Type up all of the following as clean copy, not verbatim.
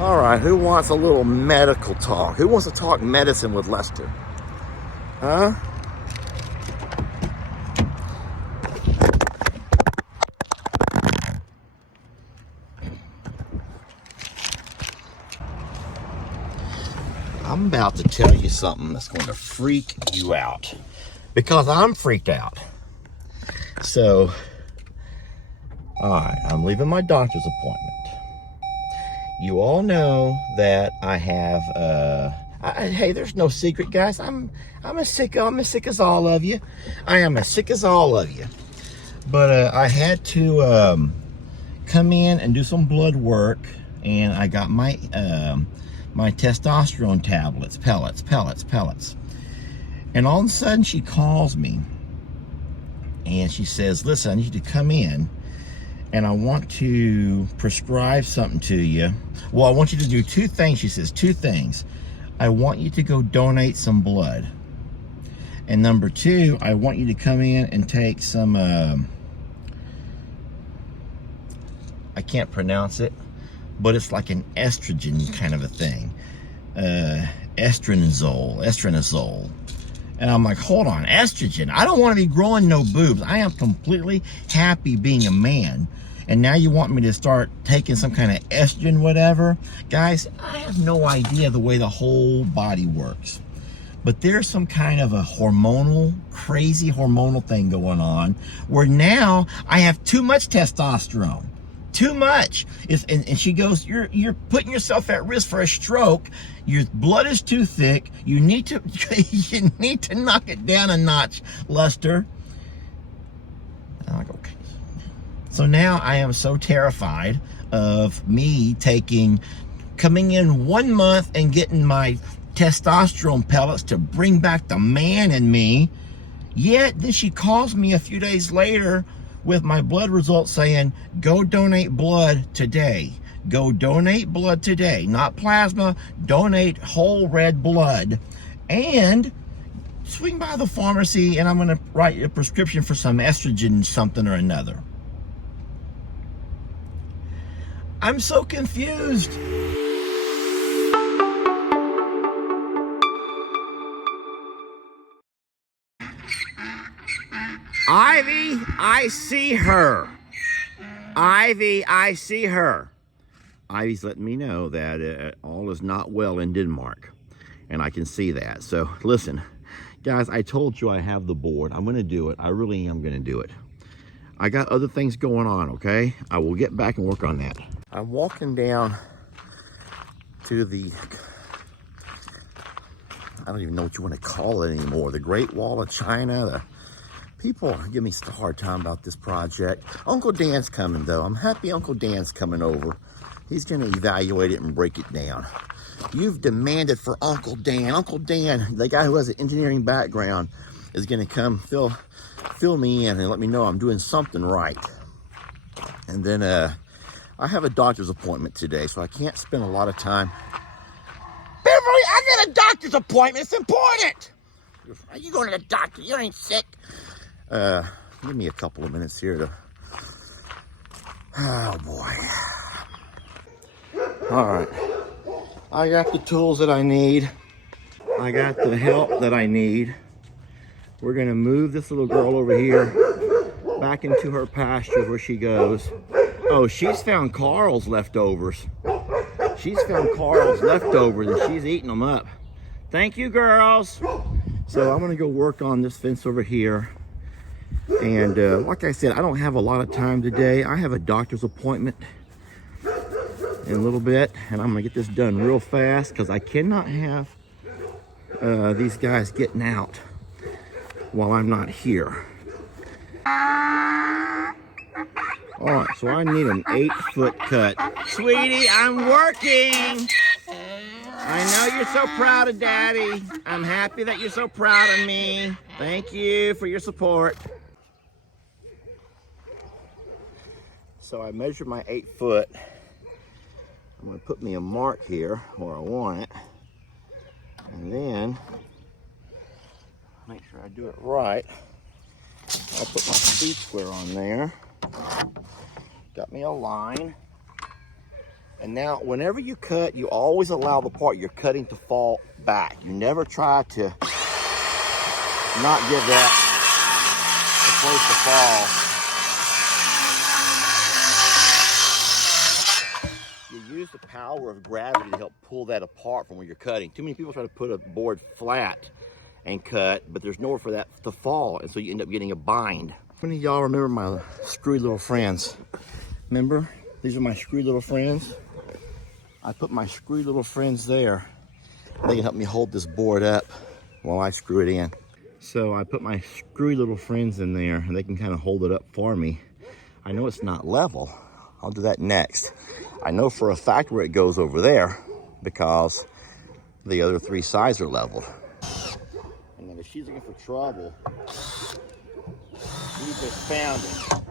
All right, who wants a little medical talk? Who wants to talk medicine with Lester? Huh? I'm about to tell you something that's going to freak you out. Because I'm freaked out. So, all right, I'm leaving my doctor's appointment. You all know that I have, hey, there's no secret, guys. I'm as sick as all of you. I am as sick as all of you. But I had to come in and do some blood work, and I got my my testosterone tablets, pellets. And all of a sudden she calls me and she says, listen, I need you to come in and I want to prescribe something to you. Well, I want you to do two things. She says, two things. I want you to go donate some blood. And number two, I want you to come in and take some, I can't pronounce it, but it's like an estrogen kind of a thing. Estranazole. And I'm like, hold on, estrogen? I don't want to be growing no boobs. I am completely happy being a man. And now you want me to start taking some kind of estrogen, whatever? Guys, I have no idea the way the whole body works. But there's some kind of a crazy hormonal thing going on where now I have too much testosterone. Too much. And she goes, you're putting yourself at risk for a stroke. Your blood is too thick. You need to knock it down a notch, Lester. I'm like, okay. So now I am so terrified of me coming in 1 month and getting my testosterone pellets to bring back the man in me. Yet then she calls me a few days later with my blood results saying, go donate blood today. Go donate blood today. Not plasma, donate whole red blood. And swing by the pharmacy and I'm going to write a prescription for some estrogen something or another. I'm so confused. Ivy, I see her. Ivy, I see her. Ivy's letting me know that all is not well in Denmark. And I can see that. So listen, guys, I told you I have the board. I'm going to do it. I really am going to do it. I got other things going on, okay? I will get back and work on that. I'm walking down to the, I don't even know what you want to call it anymore. The Great Wall of China. People give me a hard time about this project. Uncle Dan's coming, though. I'm happy Uncle Dan's coming over. He's going to evaluate it and break it down. You've demanded for Uncle Dan. Uncle Dan, the guy who has an engineering background, is going to come fill me in and let me know I'm doing something right. And then I have a doctor's appointment today, so I can't spend a lot of time. Beverly, I got a doctor's appointment. It's important. Are you going to the doctor? You ain't sick. Give me a couple of minutes here to, oh boy. All right, I got the tools that I need. I got the help that I need. We're gonna move this little girl over here back into her pasture where she goes. Oh, she's found Carl's leftovers. She's found Carl's leftovers and she's eating them up. Thank you, girls. So I'm gonna go work on this fence over here. And like I said, I don't have a lot of time today. I have a doctor's appointment in a little bit, and I'm gonna get this done real fast because I cannot have these guys getting out while I'm not here. All right, so I need an 8-foot cut. Sweetie, I'm working. I know you're so proud of Daddy. I'm happy that you're so proud of me. Thank you for your support. So I measured my 8 foot. I'm going to put me a mark here where I want it. And then, make sure I do it right. I'll put my speed square on there. Got me a line. And now, whenever you cut, you always allow the part you're cutting to fall back. You never try to not give that a place to fall. You use the power of gravity to help pull that apart from where you're cutting. Too many people try to put a board flat and cut, but there's nowhere for that to fall, and so you end up getting a bind. How many of y'all remember my screwy little friends? Remember? These are my screwy little friends. I put my screwy little friends there. They can help me hold this board up while I screw it in. So I put my screwy little friends in there, and they can kind of hold it up for me. I know it's not level. I'll do that next. I know for a fact where it goes over there because the other three sides are leveled. And then if she's looking for trouble, we just found it.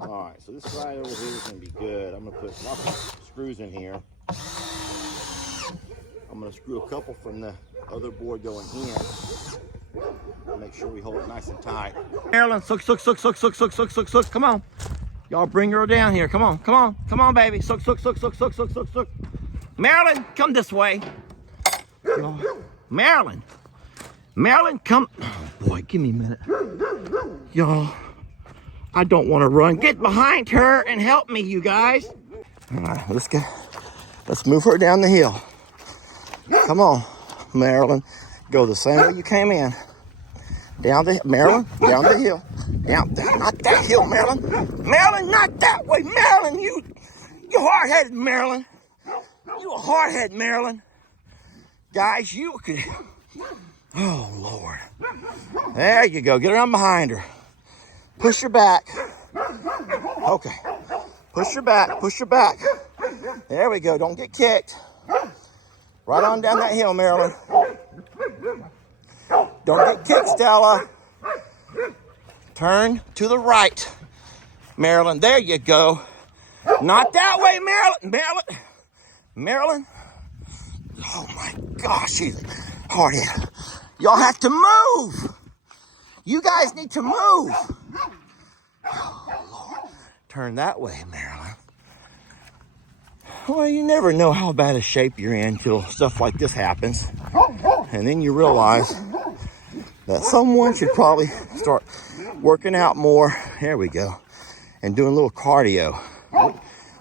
All right, so this side over here is gonna be good. I'm gonna put lots of screws in here. I'm gonna screw a couple from the other board going in. Make sure we hold it nice and tight. Marilyn, sook. Come on. Y'all bring her down here. Come on, baby. Sook. Marilyn, come this way. Marilyn, come. Oh boy, give me a minute. Y'all, I don't want to run. Get behind her and help me, you guys. All right, let's move her down the hill. Come on, Marilyn. Go the same way you came in. Marilyn, down the hill. Not that hill, Marilyn. Marilyn, not that way. Marilyn, you hard-headed, Marilyn. You a hard-headed, Marilyn. Guys, you could... Oh, Lord. There you go. Get around behind her. Push her back. Okay. Push her back. There we go. Don't get kicked. Right on down that hill, Marilyn. Don't get kicked, Stella. Turn to the right, Marilyn. There you go. Not that way, Marilyn. Oh my gosh, she's hard-headed. Y'all have to move. You guys need to move. Oh, Lord. Turn that way, Marilyn. Well, you never know how bad a shape you're in until stuff like this happens. And then you realize that someone should probably start working out more. There we go. And doing a little cardio.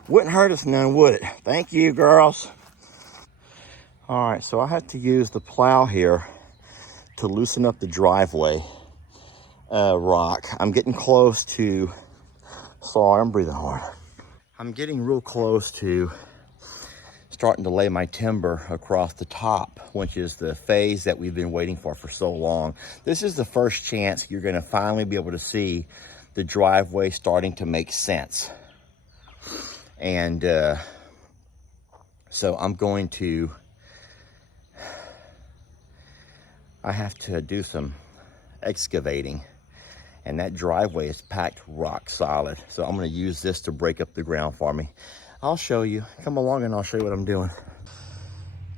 Wouldn't hurt us none, would it? Thank you, girls. All right, so I had to use the plow here to loosen up the driveway rock. I'm getting close to, sorry, I'm breathing hard. I'm getting real close to starting to lay my timber across the top, which is the phase that we've been waiting for so long. This is the first chance you're gonna finally be able to see the driveway starting to make sense. And so I'm going to, I have to do some excavating, and that driveway is packed rock solid. So I'm gonna use this to break up the ground for me. I'll show you. Come along and I'll show you what I'm doing.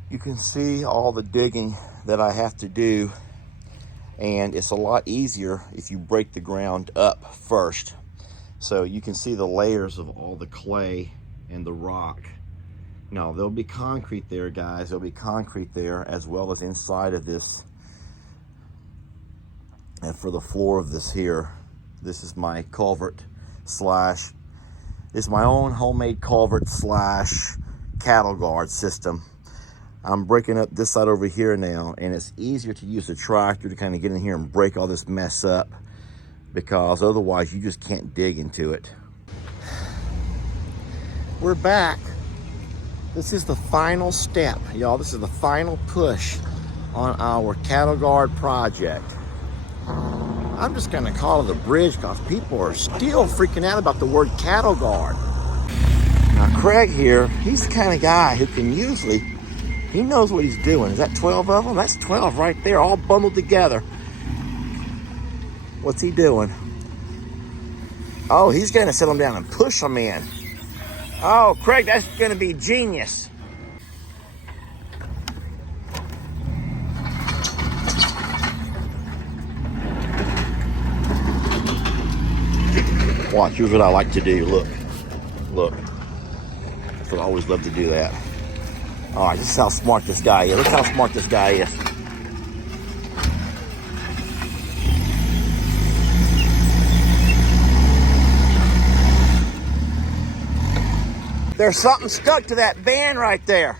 You can see all the digging that I have to do, and it's a lot easier if you break the ground up first. So you can see the layers of all the clay and the rock. Now, there'll be concrete there, guys. There'll be concrete there as well as inside of this. And for the floor of this here, this is my culvert slash, it's my own homemade culvert slash cattle guard system. I'm breaking up this side over here now, and it's easier to use a tractor to kind of get in here and break all this mess up, because otherwise you just can't dig into it. We're back. This is the final step, y'all. This is the final push on our cattle guard project. I'm just gonna call it a bridge because people are still freaking out about the word cattle guard. Now Craig here, he's the kind of guy who can usually, he knows what he's doing. Is that 12 of them? That's 12 right there, all bundled together. What's he doing? Oh, he's gonna sit them down and push them in. Oh, Craig, that's gonna be genius. Watch, here's what I like to do. Look. So I always love to do that. All right, this is how smart this guy is. Look how smart this guy is. There's something stuck to that van right there.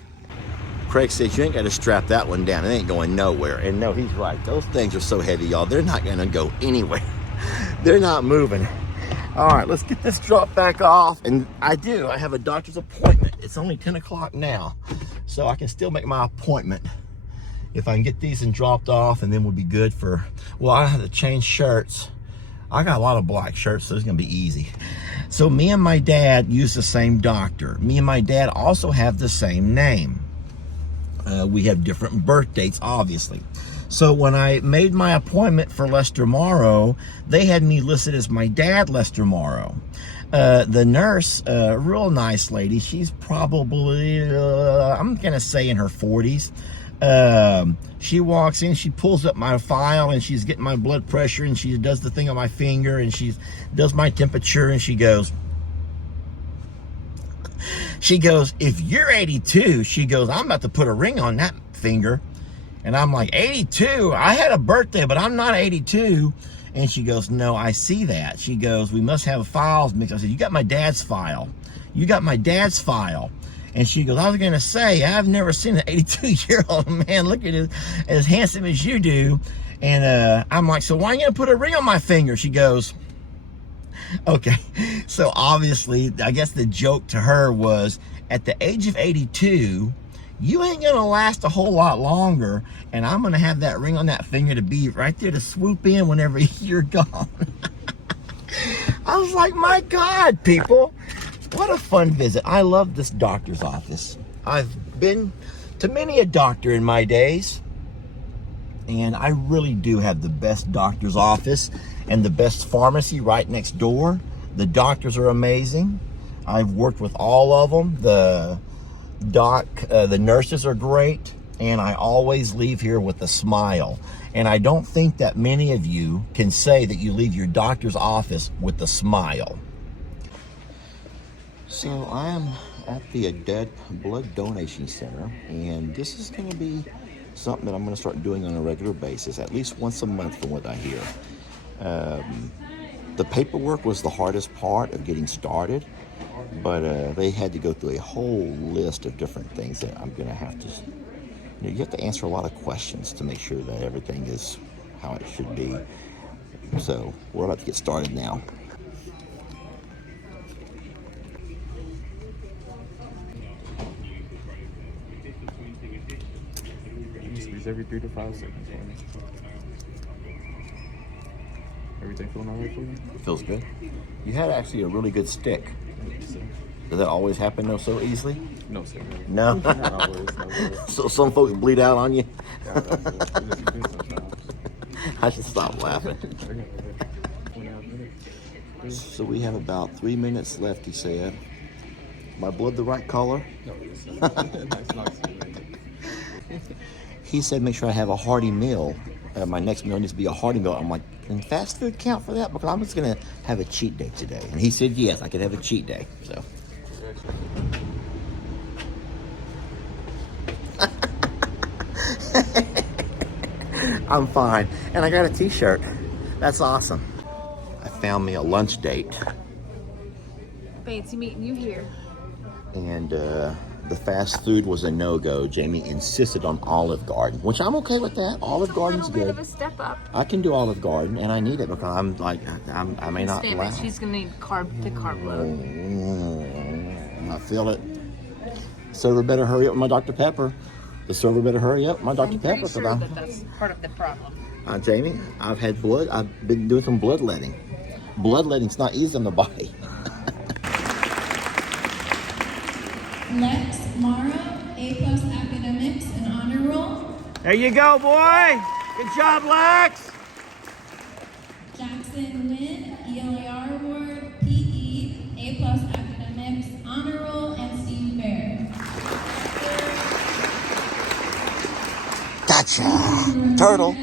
Craig says you ain't got to strap that one down. It ain't going nowhere. And no, he's right. Those things are so heavy, y'all. They're not going to go anywhere. They're not moving. All right, let's get this drop back off. And I have a doctor's appointment. It's only 10 o'clock now. So I can still make my appointment. If I can get these and dropped off, and then we'll be good for, well, I have to change shirts. I got a lot of black shirts, so it's gonna be easy. So me and my dad use the same doctor. Me and my dad also have the same name. We have different birth dates, obviously. So when I made my appointment for Lester Morrow, they had me listed as my dad, Lester Morrow. The nurse, real nice lady, she's probably, I'm gonna say in her 40s. She walks in, she pulls up my file, and she's getting my blood pressure, and she does the thing on my finger, and she does my temperature, and she goes, if you're 82, she goes, I'm about to put a ring on that finger. And I'm like, 82? I had a birthday, but I'm not 82. And she goes, no, I see that. She goes, we must have files mixed. I said, you got my dad's file. You got my dad's file. And she goes, I was going to say, I've never seen an 82-year-old man looking as handsome as you do. And I'm like, so why are you going to put a ring on my finger? She goes, okay. So obviously, I guess the joke to her was, at the age of 82, you ain't going to last a whole lot longer. And I'm going to have that ring on that finger to be right there to swoop in whenever you're gone. I was like, my God, people. What a fun visit. I love this doctor's office. I've been to many a doctor in my days, and I really do have the best doctor's office and the best pharmacy right next door. The doctors are amazing. I've worked with all of them. The nurses are great, and I always leave here with a smile. And I don't think that many of you can say that you leave your doctor's office with a smile. So I am at the Dead Blood Donation Center, and this is going to be something that I'm going to start doing on a regular basis, at least once a month from what I hear. The paperwork was the hardest part of getting started, but they had to go through a whole list of different things that I'm going to have to, you have to answer a lot of questions to make sure that everything is how it should be. So we're about to get started now. Every 3 to 5 seconds. Everything feeling all right for you? Feels good. You had actually a really good stick. Does that always happen though so easily? No, sir. No? Not always, no. So some folks bleed out on you? I should stop laughing. So we have about 3 minutes left, he said. My blood the right color? No, it's nice. He said make sure I have a hearty meal. My next meal needs to be a hearty meal. I'm like, can fast food count for that? Because I'm just going to have a cheat day today. And he said yes, I could have a cheat day. So. I'm fine. And I got a t-shirt. That's awesome. I found me a lunch date. Fancy meeting you here. And the fast food was a no-go. Jamie insisted on Olive Garden, which I'm okay with that. Olive Garden's good. A little bit of a step up. I can do Olive Garden, and I need it because I'm like, I may not laugh. She's gonna need carb load. I feel it. Server better hurry up with my Dr. Pepper. The server better hurry up with my Dr. Pepper. I'm pretty sure that's part of the problem. Jamie, I've had blood. I've been doing some bloodletting. Bloodletting's not easy on the body. Lex Morrow, A+ Academics and Honor Roll. There you go, boy. Good job, Lex. Jackson Wynn, ELAR Award, PE, A+ Academics, Honor Roll, and Steve Bear. Gotcha. Turtle.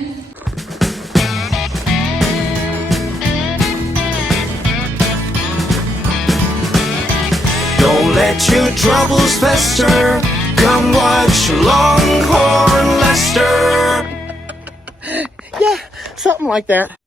Don't let let your troubles fester. Come watch Longhorn Lester. Yeah, something like that.